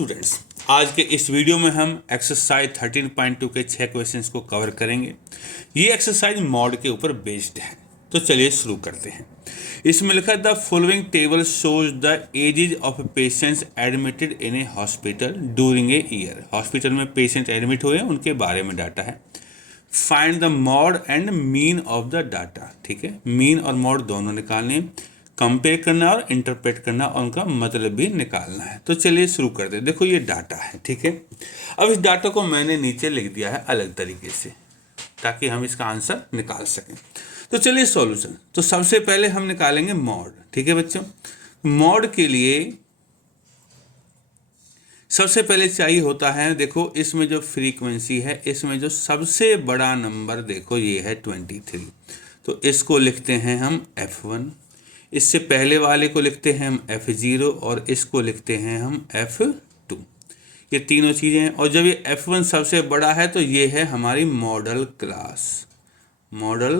Students, आज के इस वीडियो में हम एक्सरसाइज 13.2 के 6 क्वेश्चंस को कवर करेंगे। ये एक्सरसाइज मॉड के ऊपर बेस्ड है, तो चलिए शुरू करते हैं। इसमें लिखा the following table shows the edges of patients admitted in A hospital during a year. Hospital में पेशेंट एडमिट हुए हैं, उनके बारे में डाटा है। Find the mode and mean of the data. ठीक है, मीन और मॉड दोनों निकालने हैं, कंपेयर करना और इंटरप्रेट करना और उनका मतलब भी निकालना है। तो चलिए शुरू करते हैं। देखो ये डाटा है, ठीक है। अब इस डाटा को मैंने नीचे लिख दिया है अलग तरीके से ताकि हम इसका आंसर निकाल सकें। तो चलिए सॉल्यूशन। तो सबसे पहले हम निकालेंगे मॉड। ठीक है बच्चों, मॉड के लिए सबसे पहले चाहिए होता है, देखो इसमें जो फ्रीक्वेंसी है, इसमें जो सबसे बड़ा नंबर देखो ये है 23। तो इसको लिखते हैं हम F1, इससे पहले वाले को लिखते हैं हम F0 और इसको लिखते हैं हम F2। ये तीनों चीज़ें हैं। और जब ये F1 सबसे बड़ा है तो ये है हमारी मॉडल क्लास। मॉडल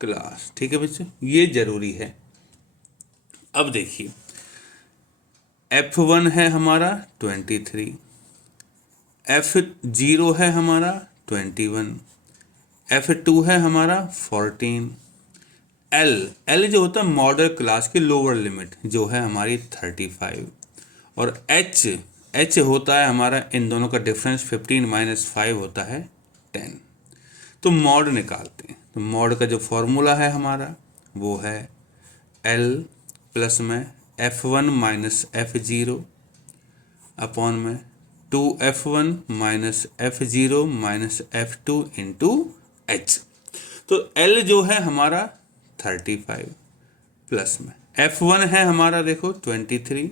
क्लास, ठीक है बच्चों, ये जरूरी है। अब देखिए F1 है हमारा 23, F0 है हमारा 21, F2 है हमारा 14, एल जो होता है मॉडल क्लास की लोअर लिमिट जो है हमारी 35, और एच होता है हमारा, इन दोनों का डिफरेंस 15 - 5 होता है 10। तो मॉड निकालते हैं। तो मॉड का जो फॉर्मूला है हमारा वो है L प्लस में F1 - F0 अपॉन में 2F1 - F0 - F2 into H। तो L जो है हमारा 35 प्लस में F1 है हमारा देखो 23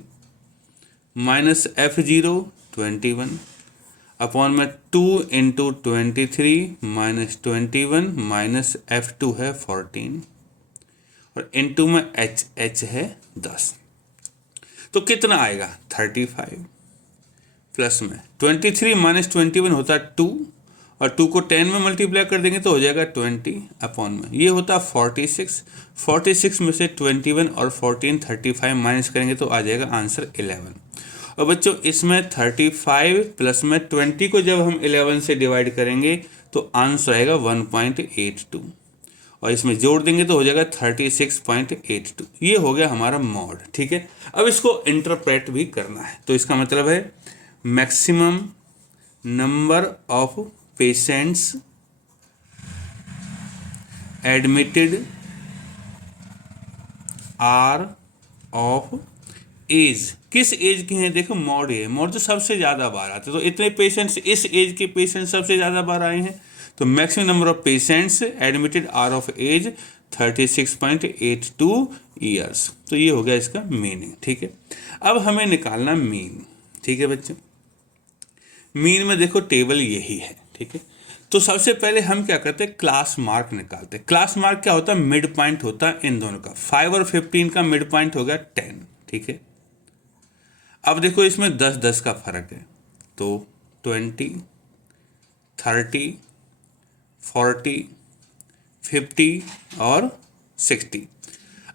माइनस F0 21 अपॉन में 2 इंटू 23 माइनस 21 माइनस F2 है 14 और इंटू में H है 10। तो कितना आएगा 35 प्लस में 23 माइनस 21 होता है 2 और 2 को 10 में मल्टीप्लाई कर देंगे तो हो जाएगा 20 अपॉन में ये होता है 46 में से 21 और 14 35 माइनस करेंगे तो आ जाएगा आंसर 11। और बच्चों इसमें 35 प्लस में 20 को जब हम 11 से डिवाइड करेंगे तो आंसर आएगा 1.82 और इसमें जोड़ देंगे तो हो जाएगा 36.82। ये हो गया हमारा मॉड। ठीक है, अब इसको इंटरप्रेट भी करना है। तो इसका मतलब है maximum number of patients admitted are of age. किस एज के हैं, देखो मॉड है, मॉड तो सबसे ज़्यादा बार आते हैं। तो इतने पेशेंट्स, इस एज के पेशेंट्स सबसे ज़्यादा बार आए हैं। तो maximum number of patients admitted are of age 36.82 years. तो ये हो गया इसका मीनिंग। ठीक है, अब हमें निकालना मीन। ठीक है बच्चों, मीन में देखो टेबल यही है। ठीक है, तो सबसे पहले हम क्या करते हैं, क्लास मार्क निकालते हैं। क्लास मार्क क्या होता है, मिड पॉइंट होता है इन दोनों का। 5 और 15 का मिड पॉइंट हो गया 10। ठीक है, अब देखो इसमें 10-10 का फर्क है तो 20, 30, 40, 50 और 60।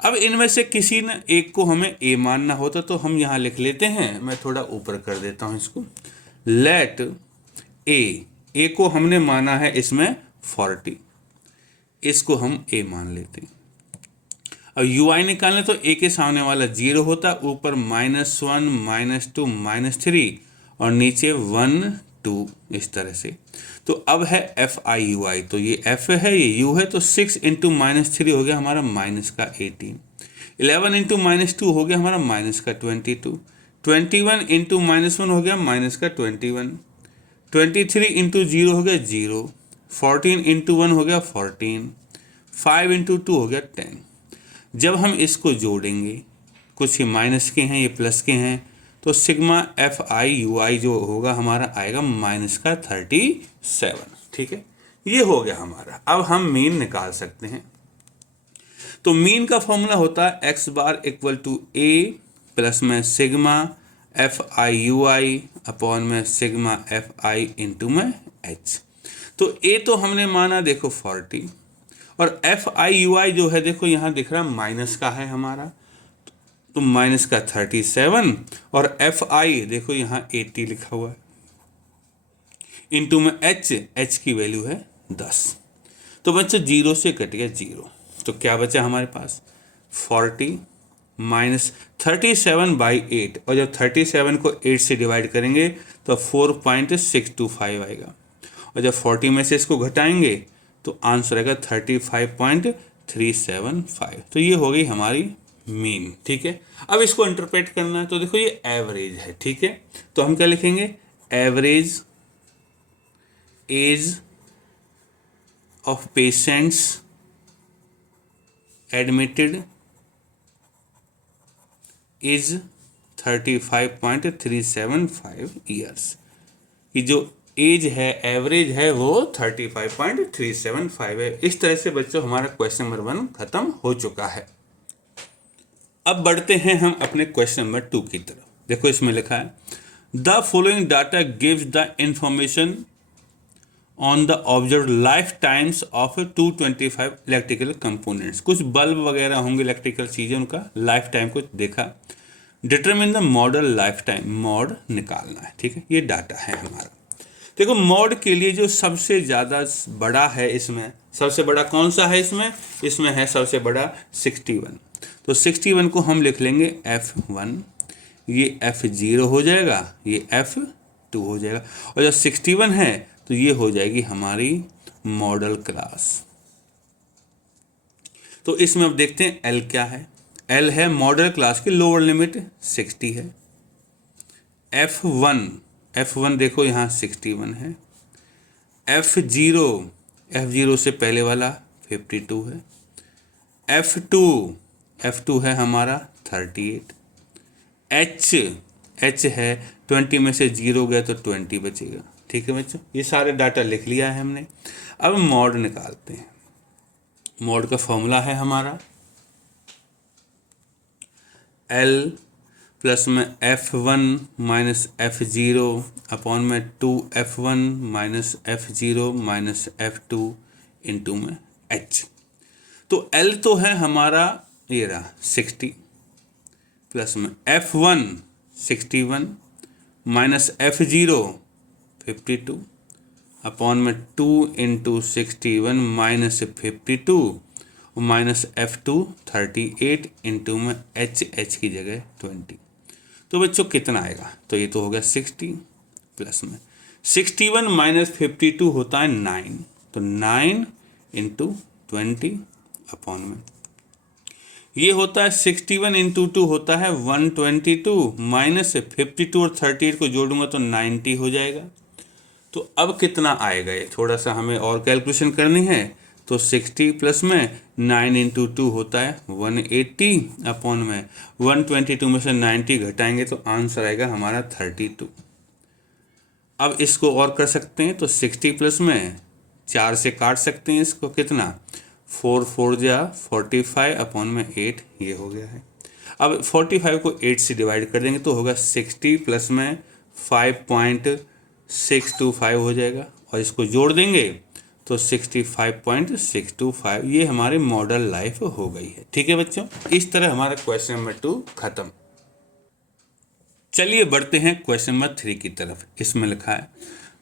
अब इनमें से किसी न एक को हमें ए मानना होता तो हम यहाँ लिख लेते हैं, मैं थोड़ा ऊपर कर देता हूँ इसको। लेट ए को हमने माना है इसमें 40, इसको हम ए मान लेते हैं। अब यू आई निकालने तो ए के सामने वाला 0 होता, ऊपर -1 -2 -3 और नीचे 1 2 इस तरह से। तो अब है FIUI, तो ये F है ये U है, तो 6 इंटू -3 हो गया हमारा माइनस का 18, 11 इंटू -2 हो गया हमारा माइनस का 22, 21 इंटू -1 हो गया माइनस का 21, 23 इंटू 0 हो गया 0, 14 इंटू 1 हो गया 14, 5 इंटू 2 हो गया 10। जब हम इसको जोड़ेंगे, कुछ ये माइनस के हैं ये प्लस के हैं, तो सिग्मा FIUI जो होगा हमारा आएगा माइनस का 37। ठीक है, ये हो गया हमारा। अब हम मीन निकाल सकते हैं। तो मीन का फॉर्मूला होता है x bar equal to a plus में सिग्मा FIUI अपॉन में सिग्मा FI इंटू में h। तो a तो हमने माना देखो 40 और FIUI जो है देखो यहाँ दिख रहा माइनस का है हमारा, तो माइनस का 37 और एफ आई देखो यहाँ 80 लिखा हुआ है, इनटू में एच की वैल्यू है 10। तो बच्चों 0 से कट गया 0, तो क्या बचा हमारे पास 40 माइनस 37/8, और जब 37 को 8 से डिवाइड करेंगे तो 4.625 आएगा, और जब 40 में से इसको घटाएंगे तो आंसर आएगा 35.375। तो ये हो गई हमारी मीन। ठीक है, अब इसको इंटरप्रेट करना है तो देखो ये एवरेज है। ठीक है, तो हम क्या लिखेंगे, average age of patients admitted is 35.375 years. कि जो एज है, एवरेज है, वो 35.375 है। इस तरह से बच्चों हमारा क्वेश्चन नंबर 1 खत्म हो चुका है। अब बढ़ते हैं हम अपने क्वेश्चन नंबर 2 की तरफ। देखो इसमें लिखा है the following data gives the information on the observe life times of 225 electrical components. कुछ बल्ब वगैरह होंगे, इलेक्ट्रिकल चीज़ें, उनका लाइफ टाइम को देखा। Determine the model life time, mod निकालना है। ठीक है, ये डाटा है हमारा। देखो मॉड के लिए जो सबसे ज़्यादा बड़ा है, इसमें सबसे बड़ा कौन सा है, इसमें है सबसे बड़ा 61। तो 61 को हम लिख लेंगे F1, ये F0 हो जाएगा, ये F2 हो जाएगा, और जब 61 है तो ये हो जाएगी हमारी मॉडल क्लास। तो इसमें अब देखते हैं L क्या है। L है मॉडल क्लास की लोअर लिमिट 60 है। F1 देखो यहाँ 61 है। F0 से पहले वाला 52 है। F2 है हमारा 38। H है 20 में से 0 गया तो 20 बचेगा। ठीक है बच्चों, ये सारे डाटा लिख लिया है हमने। अब मॉड निकालते हैं। मॉड का फॉर्मूला है हमारा L प्लस में F1 माइनस F0 अपॉन में 2F1 minus F0 minus F2 into में H। तो L तो है हमारा ये रहा 60 प्लस में F1 61 माइनस F0 52 अपॉन में 2 into 61 minus 52 minus F2 38 into में H की जगह 20। तो बच्चों कितना आएगा, तो ये तो हो गया 60 प्लस में 61 माइनस 52 होता है 9, तो 9 इंटू 20 अपॉन में ये होता है 61 इंटू 2 होता है 122 माइनस 52 और 38 को जोड़ूंगा तो 90 हो जाएगा। तो अब कितना आएगा, ये थोड़ा सा हमें और कैलकुलेशन करनी है। तो 60 प्लस में 9 इंटू 2 होता है 180 अपॉन में 122 में से 90 घटाएंगे तो आंसर आएगा हमारा 32। अब इसको और कर सकते हैं, तो 60 प्लस में 4 से काट सकते हैं इसको, कितना 4 4 जा 45 अपॉन में 8, ये हो गया है। अब 45 को 8 से डिवाइड कर देंगे तो होगा 60 प्लस में 5.625 हो जाएगा, और इसको जोड़ देंगे तो 65.625। ये हमारी मॉडल लाइफ हो गई है। ठीक है बच्चों, इस तरह हमारा क्वेश्चन नंबर 2 खत्म। चलिए बढ़ते हैं क्वेश्चन नंबर 3 की तरफ। इसमें लिखा है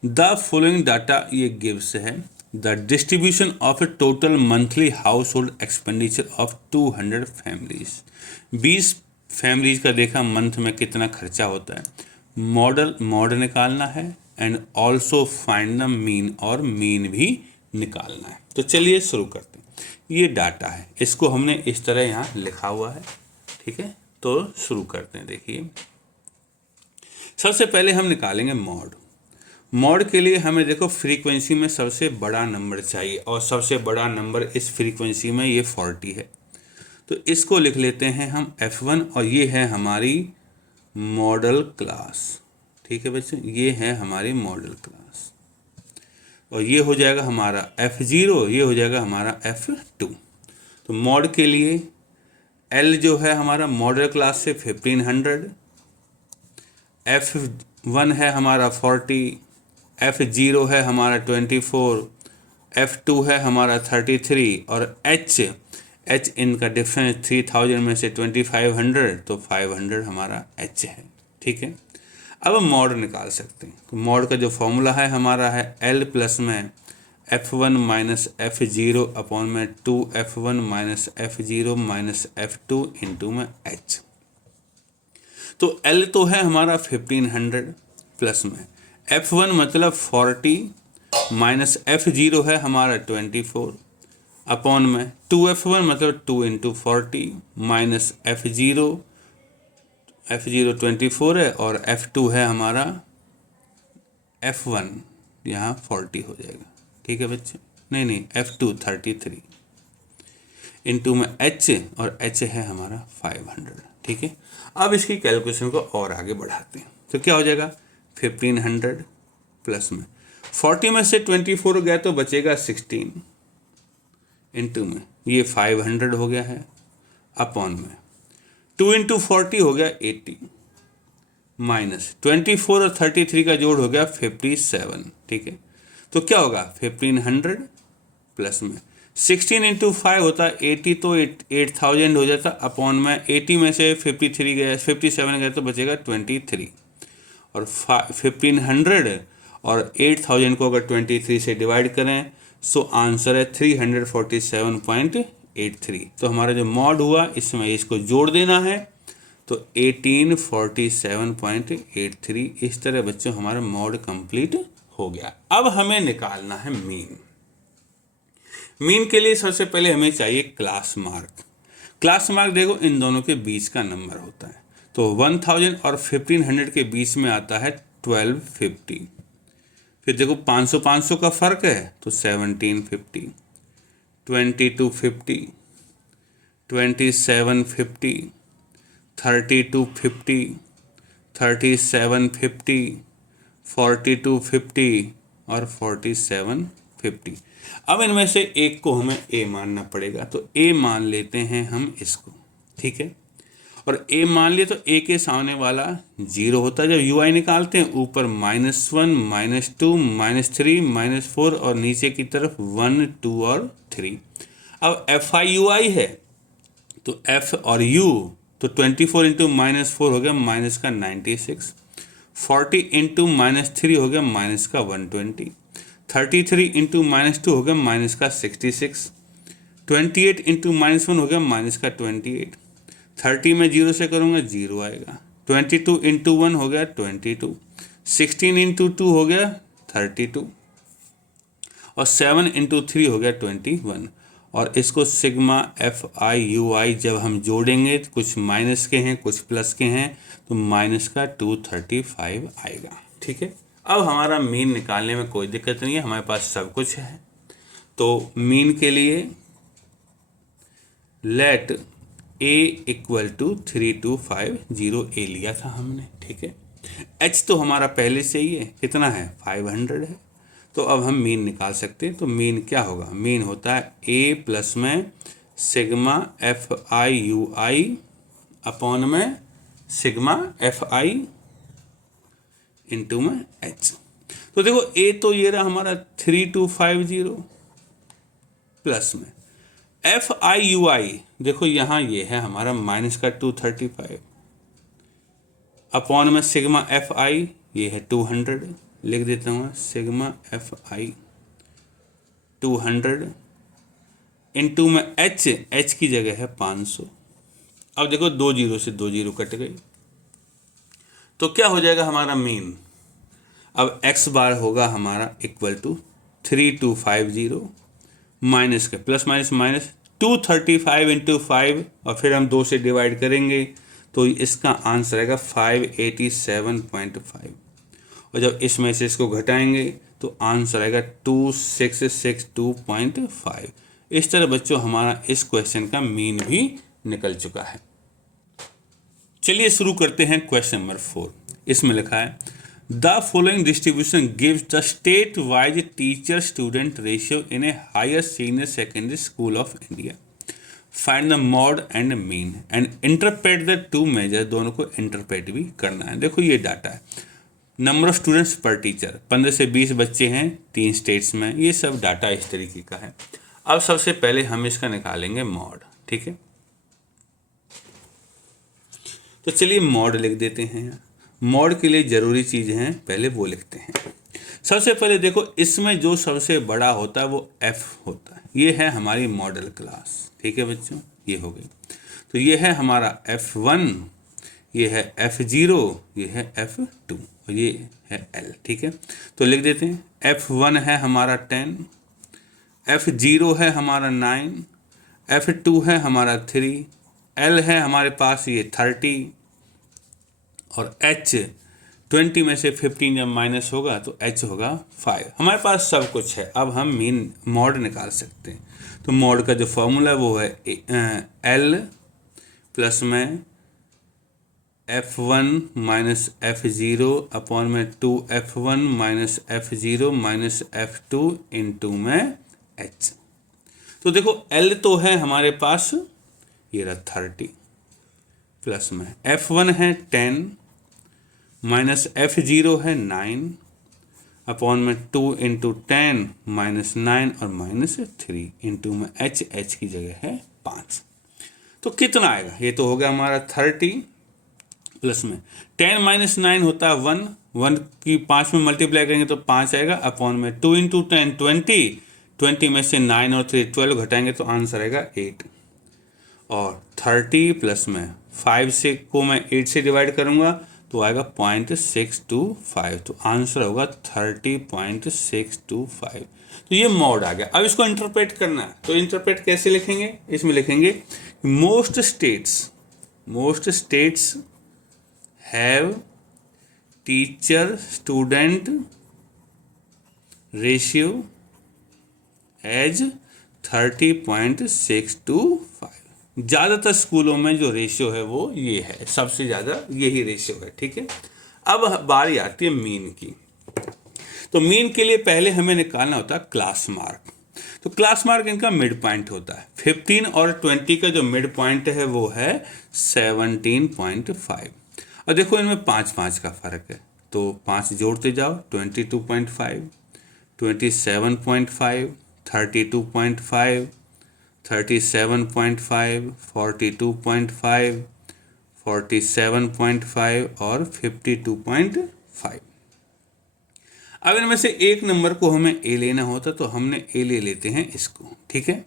द फॉलोइंग डाटा, ये गिव्स है the distribution of A total monthly house hold expenditure of 200 families. 20 families का देखा मंथ में कितना खर्चा होता है। मॉड निकालना है and also find the mean, और मीन भी निकालना है। तो चलिए शुरू करते हैं। ये डाटा है, इसको हमने इस तरह यहाँ लिखा हुआ है। ठीक है, तो शुरू करते हैं। देखिए सबसे पहले हम निकालेंगे मॉड के लिए हमें देखो फ्रीक्वेंसी में सबसे बड़ा नंबर चाहिए, और सबसे बड़ा नंबर इस फ्रीक्वेंसी में ये 40 है। तो इसको लिख लेते हैं हम F1, और ये है हमारी मॉडल क्लास। ठीक है बच्चों, ये है हमारी मॉडल क्लास, और ये हो जाएगा हमारा F0, ये हो जाएगा हमारा F2। तो मॉड के लिए L जो है हमारा मॉडल क्लास से 1500, F1 है हमारा 40, F0 है हमारा 24, F2 है हमारा 33, और एच इनका डिफरेंस 3000 में से 2500, तो 500 हमारा एच है। ठीक है, अब मॉड निकाल सकते हैं। तो मॉड का जो फॉर्मूला है हमारा है एल प्लस में F1 माइनस F0 अपॉन में 2F1 minus F0 minus F2 into में H। तो L तो है हमारा 1500 प्लस में F1 मतलब 40 माइनस F0 है हमारा 24 अपॉन में 2F1 मतलब 2 इंटू 40 माइनस F0 24 है और F2 है हमारा F1 यहाँ 40 हो जाएगा। ठीक है बच्चे, नहीं F2 33 इंटू में H और H है हमारा 500। ठीक है, अब इसकी कैलकुलेशन को और आगे बढ़ाते हैं। तो क्या हो जाएगा 1500 प्लस में 40 में से 24 गया तो बचेगा 16 इंटू में ये 500 हो गया है अपॉन में 2 इंटू 40 हो गया 80 माइनस 24 और 33 का जोड़ हो गया 57। ठीक है, तो क्या होगा 1500 प्लस में 16 इंटू 5 होता 80, तो 8000 हो जाता अपॉन में 80 में से 53 गया 57 गया तो बचेगा 23 और 1500 और 8000 को अगर 23 से डिवाइड करें सो आंसर है 347.83। तो हमारा जो मॉड हुआ इसमें इसको जोड़ देना है तो 1847.83। इस तरह बच्चों हमारा मॉड कंप्लीट हो गया। अब हमें निकालना है मीन। मीन के लिए सबसे पहले हमें चाहिए क्लास मार्क। क्लास मार्क देखो इन दोनों के बीच का नंबर होता है, तो 1000 और 1500 के बीच में आता है 1250। फिर देखो 500 का फर्क है तो 1750, 2250, 2750, 3250, 3750, 4250 और 4750। अब इनमें से एक को हमें ए मानना पड़ेगा, तो ए मान लेते हैं हम इसको। ठीक है, और ए मान लिए तो ए के सामने वाला 0 होता है। जब यू आई निकालते हैं ऊपर -1 -2 -3 -4 और नीचे की तरफ 1 2 और 3। अब एफ आई यू आई है तो एफ और यू, तो 24 इंटू -4 हो गया माइनस का 96, 40 इंटू -3 हो गया माइनस का 120, 33 इंटू -2 हो गया माइनस का 66, 28 इंटू -1 हो गया माइनस का 28, 30 में 0 से करूँगा 0 आएगा, 22 इंटू 1 हो गया 22, 16 इंटू 2 हो गया 32 और 7 इंटू 3 हो गया 21। और इसको सिग्मा एफ आई यू आई जब हम जोड़ेंगे तो कुछ माइनस के हैं कुछ प्लस के हैं, तो माइनस का 235 आएगा। ठीक है, अब हमारा मीन निकालने में कोई दिक्कत नहीं है, हमारे पास सब कुछ है। तो मीन के लिए लेट ए इक्वल टू 3250 ए लिया था हमने। ठीक है, एच तो हमारा पहले से ही है, कितना है 500 है, तो अब हम मीन निकाल सकते हैं। तो मीन क्या होगा, मीन होता है ए प्लस में sigma F I you I upon में सिग्मा एफ आई इंटू में एच। तो देखो ए तो ये रहा हमारा 3250 प्लस में एफ आई यू आई, देखो यहाँ ये है हमारा माइनस का 235 अपॉन में सिग्मा एफ आई ये है 200, लिख देता हूँ सिग्मा एफ आई 200 इंटू में एच की जगह है 500। अब देखो 2 0 से 2 0 कट गई, तो क्या हो जाएगा हमारा मीन। अब x बार होगा हमारा इक्वल टू 3250 माइनस के प्लस माइनस माइनस 235 इंटू 5 और फिर हम 2 से डिवाइड करेंगे तो इसका आंसर आएगा 587.5 और जब इसमें से इसको घटाएंगे तो आंसर आएगा 2662.5। इस तरह बच्चों हमारा इस क्वेश्चन का मीन भी निकल चुका है। चलिए शुरू करते हैं क्वेश्चन नंबर 4। इसमें लिखा है the following distribution gives the state wise teacher student ratio in a higher senior secondary school of India. Find the mode and mean and interpret the two measure. दोनों को इंटरप्रेट भी करना है। देखो ये डाटा है, नंबर ऑफ स्टूडेंट्स पर teacher 15 से 20 बच्चे हैं 3 स्टेट्स में, ये सब डाटा इस तरीके का है। अब सबसे पहले हम इसका निकालेंगे मॉड। ठीक है। तो चलिए मॉड लिख देते हैं। मॉड के लिए ज़रूरी चीज़ हैं, पहले वो लिखते हैं। सबसे पहले देखो, इसमें जो सबसे बड़ा होता है वो f होता है। ये है हमारी मॉडल क्लास, ठीक है बच्चों, ये हो गई। तो ये है हमारा f1, ये है f0, ये है f2 और ये है l, ठीक है। तो लिख देते हैं, f1 है हमारा 10, f0 है हमारा 9, f2 है हमारा 3, l है हमारे पास ये 30 और h 20 में से 15 जब माइनस होगा तो h होगा 5। हमारे पास सब कुछ है। अब हम मीन मॉड निकाल सकते हैं। तो मॉड का जो फॉर्मूला है वो है l प्लस में f1 माइनस f0 अपॉन में 2f1 minus f0 minus f2 into में h। तो देखो l तो है हमारे पास, ये रहा 30, प्लस में f1 है 10 माइनस f0 है 9 अपॉन में 2 इंटू 10 माइनस 9 और माइनस 3 इंटू में h की जगह है 5। तो कितना आएगा? ये तो हो गया हमारा 30 प्लस में 10 माइनस 9 होता है 1, 1 की 5 में मल्टीप्लाई करेंगे तो 5 आएगा, अपॉन में 2 इंटू 10 20, 20 में से 9 और 3 12 घटाएंगे तो आंसर आएगा 8। और 30 प्लस में 5 से को मैं 8 से डिवाइड करूंगा तो आएगा 0.625। तो आंसर होगा 30.625। तो ये मॉड आ गया। अब इसको इंटरप्रेट करना है, तो इंटरप्रेट कैसे लिखेंगे? इसमें लिखेंगे most states have teacher student ratio as 30.625। ज़्यादातर स्कूलों में जो रेशियो है वो ये है, सबसे ज़्यादा यही रेशियो है, ठीक है। अब बारी आती है मीन की। तो मीन के लिए पहले हमें निकालना होता है क्लास मार्क। तो क्लास मार्क इनका मिड पॉइंट होता है। 15 और 20 का जो मिड पॉइंट है वो है 17.5। और देखो इनमें 5 का फ़र्क है, तो 5 जोड़ते जाओ, 22.5, 27.5, 32.5, 37.5, 42.5, 47.5 और 52.5। अब इनमें से एक नंबर को हमें ए लेना होता तो हमने ए ले लेते हैं इसको, ठीक है।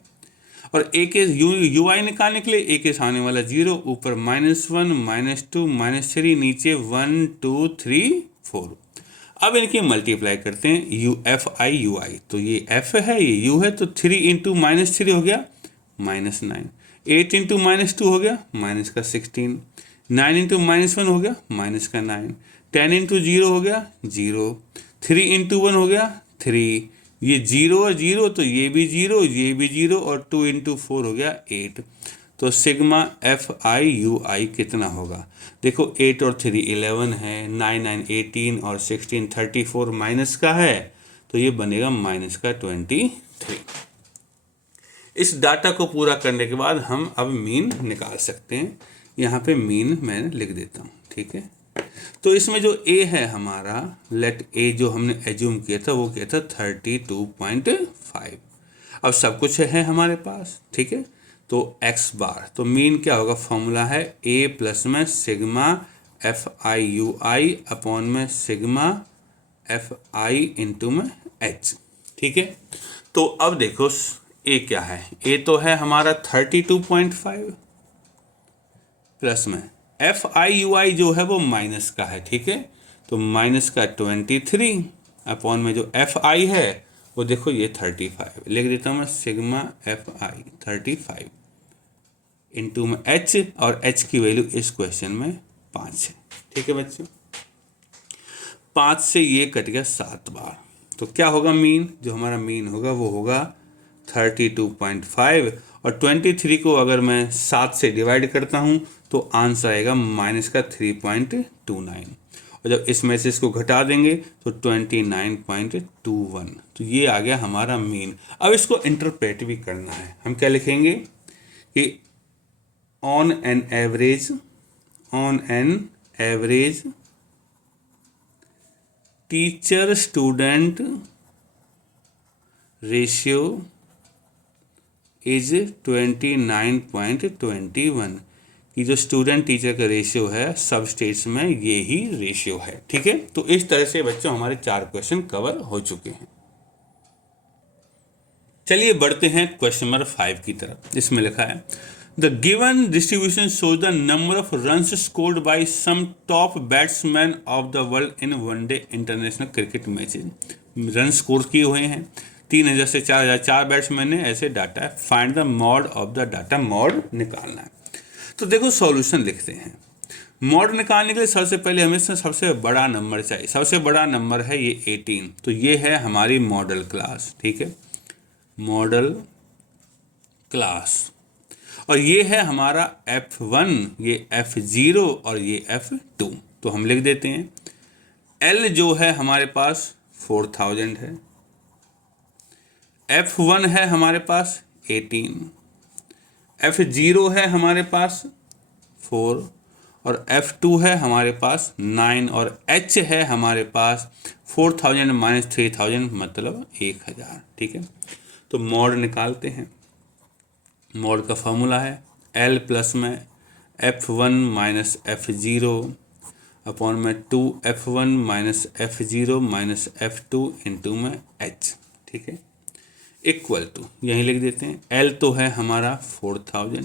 और ए के यू आई निकालने के लिए ए के सामने वाला 0, ऊपर -1, -2, -3, नीचे 1 2 3 4। अब इनकी मल्टीप्लाई करते हैं, FI तो ये f है, ये u है, तो 3 इंटू -3 हो गया -9, 8 इंटू -2 हो गया -16, 9 इंटू -1 हो गया -9, 10 इंटू 0 हो गया 0, 3 इंटू 1 हो गया 3, ये 0 और 0 तो ये भी 0, ये भी 0 और 2 इंटू 4 हो गया 8। तो सिग्मा FI कितना होगा? देखो 8 और 3 11 है, 9 9 18 और 16 34 माइनस का है, तो ये बनेगा -23। इस डाटा को पूरा करने के बाद हम अब मीन निकाल सकते हैं। यहाँ पे मीन मैं लिख देता हूँ, ठीक है। तो इसमें जो ए है हमारा, लेट ए जो हमने एज्यूम किया था वो क्या था 32.5। अब सब कुछ है हमारे पास, ठीक है। तो एक्स बार, तो मीन क्या होगा? फॉर्मूला है ए प्लस में सिग्मा FI अपॉन में सिग्मा FI इंटू में एच, ठीक है। तो अब देखो ए क्या है? ए तो है हमारा 32.5 प्लस में FI जो है वो माइनस का है, ठीक है। तो माइनस का 23 अपॉन में जो FI है वो देखो ये 35, लिख देता हूँ मैं सिग्मा FI 35 इंटू में H, और H की वैल्यू इस क्वेश्चन में 5 है, ठीक है बच्चों। 5 से ये कट गया 7 बार, तो क्या होगा मीन? जो हमारा मीन होगा वो होगा 32.5, और 23 को अगर मैं 7 से डिवाइड करता हूँ तो आंसर आएगा -3.29, और जब इसमें से इसको घटा देंगे तो 29.21। तो ये आ गया हमारा मीन। अब इसको इंटरप्रेट भी करना है। हम क्या लिखेंगे कि on an average teacher student ratio is 29.21 कि जो स्टूडेंट टीचर का रेशियो है सब स्टेट्स में ये ही रेशियो है। ठीक है, तो इस तरह से बच्चों हमारे 4 क्वेश्चन कवर हो चुके हैं। चलिए बढ़ते हैं क्वेश्चन नंबर 5 की तरफ। इसमें लिखा है the given distribution shows the number of runs scored by some top batsman of the world in one day international cricket matches. Run score किए हुए हैं 3000 से 4000, 4 बैट्समैन ने, ऐसे डाटा है। Find the mod of the data, mod निकालना है। तो देखो सॉल्यूशन लिखते हैं। मॉड निकालने के लिए सबसे पहले हमें सबसे बड़ा नंबर चाहिए। सबसे बड़ा नंबर है ये 18, तो ये है हमारी मॉडल क्लास। ठीक है, मॉडल क्लास, और ये है हमारा F1, ये F0 और ये F2। तो हम लिख देते हैं L जो है हमारे पास 4000 है, F1 है हमारे पास 18, F0 है हमारे पास 4 और F2 है हमारे पास 9 और H है हमारे पास 4000 माइनस 3000 मतलब 1000। ठीक है, तो मॉड निकालते हैं। मॉड का फॉर्मूला है L प्लस में F1 माइनस F0 अपॉन में 2F1 minus F0 minus F2 into में H। ठीक है, इक्वल टू यहीं लिख देते हैं। L तो है हमारा 4000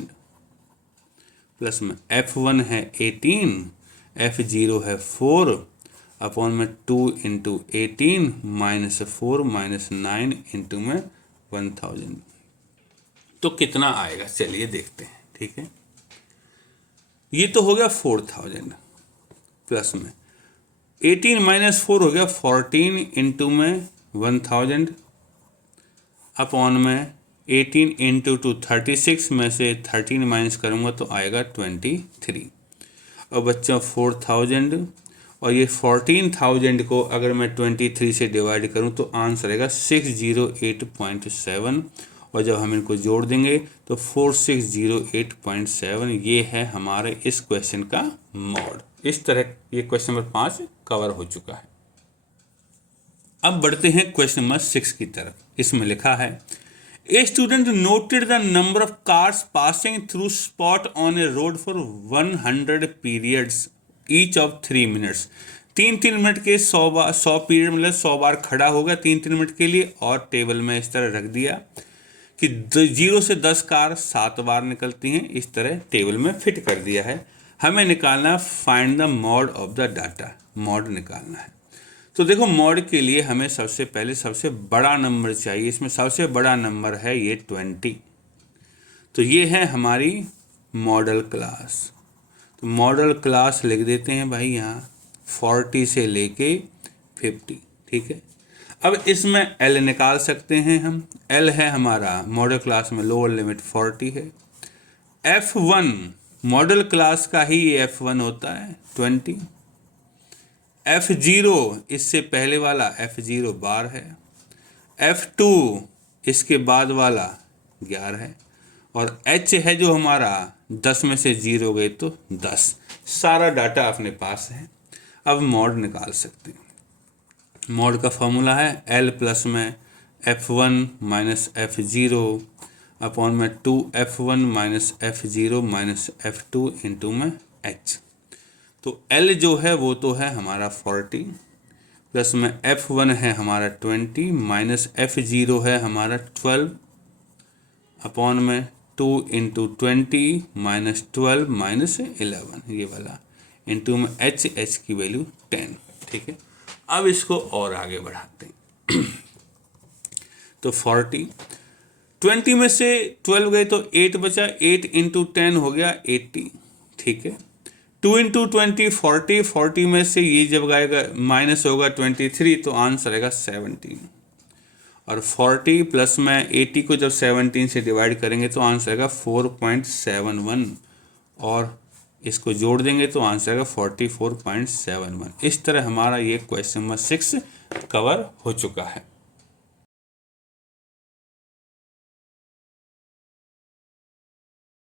प्लस में F1 है 18, F0 है 4 अपॉन में 2 इंटू 18 माइनस 4 माइनस 9 इंटू में 1000। तो कितना आएगा चलिए देखते हैं। ठीक है, ये तो हो गया 4000 प्लस में 18 माइनस 4 हो गया 14 इंटू में 1000 अपॉन में 18 इंटू 2 36 में से 13 माइनस करूँगा तो आएगा 23। और बच्चों 4000 और ये 14000 को अगर मैं 23 से डिवाइड करूँ तो आंसर आएगा 608.7, और जब हम इनको जोड़ देंगे तो 4608.7। ये है हमारे इस क्वेश्चन का मॉड। इस तरह ये क्वेश्चन नंबर 5 कवर हो चुका है। अब बढ़ते हैं क्वेश्चन नंबर 6 की तरफ। इसमें लिखा है a student noted the number of cars passing through spot on A road for 100 periods each of 3 minutes. 3-3 minute के 100 पीरियड मतलब 100 बार खड़ा होगा 3-3 मिनट के लिए, और टेबल में इस तरह रख दिया कि 0 से 10 कार 7 बार निकलती हैं। इस तरह टेबल में फिट कर दिया है। हमें निकालना find the mod of the data, mod निकालना है। तो देखो मॉड के लिए हमें सबसे पहले सबसे बड़ा नंबर चाहिए। इसमें सबसे बड़ा नंबर है ये 20। तो ये है हमारी मॉडल क्लास। तो मॉडल क्लास लिख देते हैं भाई यहाँ 40 से लेके 50। ठीक है, अब इसमें L निकाल सकते हैं हम। L है हमारा मॉडल क्लास में लोअर लिमिट 40 है। F1 मॉडल क्लास का ही ये F1 होता है 20। F0 इससे पहले वाला F0 बार है। F2 इसके बाद वाला 11 है, और H है जो हमारा 10 में से 0 गए तो 10। सारा डाटा अपने पास है। अब मॉड निकाल सकते हैं। मॉड का फॉर्मूला है L प्लस में F1 माइनस F0 अपॉन में 2F1 minus F0 minus F2 into में H। तो L जो है वो तो है हमारा 40 प्लस में F1 है हमारा 20 माइनस F0 है हमारा 12 अपॉन में 2 इंटू 20 माइनस 12 माइनस 11 ये वाला इंटू में H की वैल्यू 10। ठीक है, अब इसको और आगे बढ़ाते हैं। तो 40 20 में से 12 गए तो 8 बचा, 8 इंटू 10 हो गया 80। ठीक है, 2 इंटू 20 40, 40 में से ये जब आएगा माइनस होगा 23 तो आंसर आएगा 17। और 40 प्लस में 80 को जब 17 से डिवाइड करेंगे तो आंसर आएगा 4.71, और इसको जोड़ देंगे तो आंसर आएगा 44.71। इस तरह हमारा ये क्वेश्चन नंबर 6 कवर हो चुका है।